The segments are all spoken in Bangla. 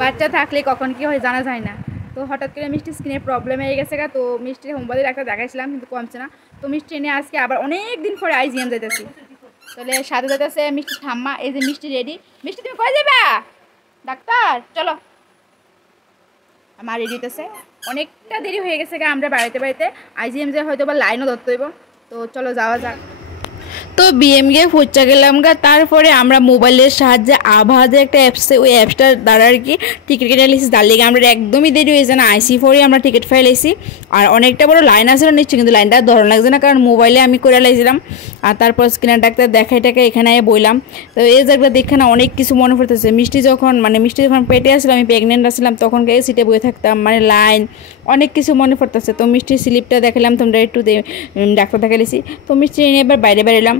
বাচ্চা থাকলে কখন কি হয় জানা যায় না। তো হঠাৎ করে মিষ্টি স্কিনের প্রবলেম হয়ে গেছে গা, তো মিষ্টির হোমবাদের একটা দেখাইছিলাম কিন্তু কমছে না। তো মিষ্টি এনে আজকে আবার অনেক দিন পরে আইজিএম যাইতেছি। তাহলে সাথে যাইতেছে মিষ্টি ঠাম্মা। এই যে মিষ্টি রেডি। মিষ্টি তুমি কই যাবা? ডাক্তার চলো। আমার রেডি হইতেছে, অনেকটা দেরি হয়ে গেছে গা, আমরা বাড়িতে বাড়িতে আইজিএম যে হয়তো বা লাইনও ধরতে হইব। তো চলো যাওয়া যাক। তো বিএম গিয়ে পৌঁছে গেলাম গা। তারপরে আমরা মোবাইলের সাহায্যে আভা যে একটা অ্যাপসে, ওই অ্যাপসটার দ্বারা আর কি টিকিট কেটে নিয়েছি। তার লেগে আমরা একদমই দেরি হয়েছে না, IC4 আমরা টিকিট ফাইলাইছি। আর অনেকটা বড় লাইন আসলে নিচ্ছি, কিন্তু লাইনটা ধরন লাগছে না, কারণ মোবাইলে আমি করে লাইছিলাম। আর তারপর স্ক্রিনার ডাক্তার দেখাই টাকা এখানে বইলাম। তো এই জায়গাটা দেখে না অনেক কিছু মনে পড়তেছে। মিষ্টি যখন পেটে আসলাম, আমি প্রেগনেন্ট আসলাম, তখন এই সিটে বসে থাকতাম, মানে লাইন অনেক কিছু মনে পড়তেছে। তো মিষ্টির স্লিপটা দেখালাম, তোমরা একটু ডাক্তার দেখাইছি। তো মিষ্টি নিয়ে এবার বাইরে বেরোলাম।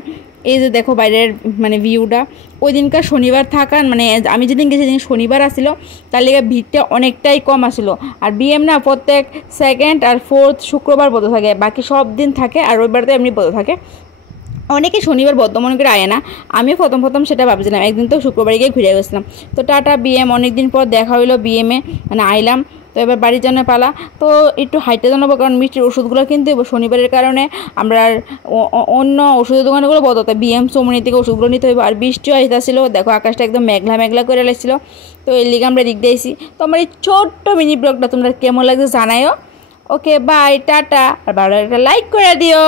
এই যে দেখো বাইরের মানে ভিউটা। ওই দিনকার শনিবার থাকার মানে আমি যেদিন গেছি সেদিন শনিবার আসছিল, তার লেগে ভিড়টা অনেকটাই কম আসলো। আর বিএম না প্রত্যেক সেকেন্ড আর ফোর্থ শুক্রবার বন্ধ থাকে, বাকি সব দিন থাকে। আর রবিবারতে এমনি বন্ধ থাকে। অনেকে শনিবার বদ্ধ মনে করে আয় না। আমি প্রথম সেটা ভাবছিলাম, একদিন তো শুক্রবারে গিয়ে ঘুরে গেছিলাম। তো টাটা বিএম, অনেকদিন পর দেখা হইলো বিএমে, মানে আইলাম। তো এবার বাড়ির জন্য পালা। তো একটু হাইটে জানাবো, কারণ মিষ্টির ওষুধগুলো কিন্তু শনিবারের কারণে আমরা অন্য ওষুধের দোকানগুলো বন্ধ, তো বিএম সোমনি থেকে ওষুধগুলো নিতে হইব। আর বৃষ্টিও আসতেছিল, দেখো আকাশটা একদম মেঘলা মেঘলা করে লাগছিল। তো এর লিগে আমরা দিক দিয়েছি। তো আমার এই ছোট্ট মিনি ব্লগটা তোমরা কেমন লাগছে জানাইও। Okay bye, tata. আর ভালো একটা লাইক করে দিও।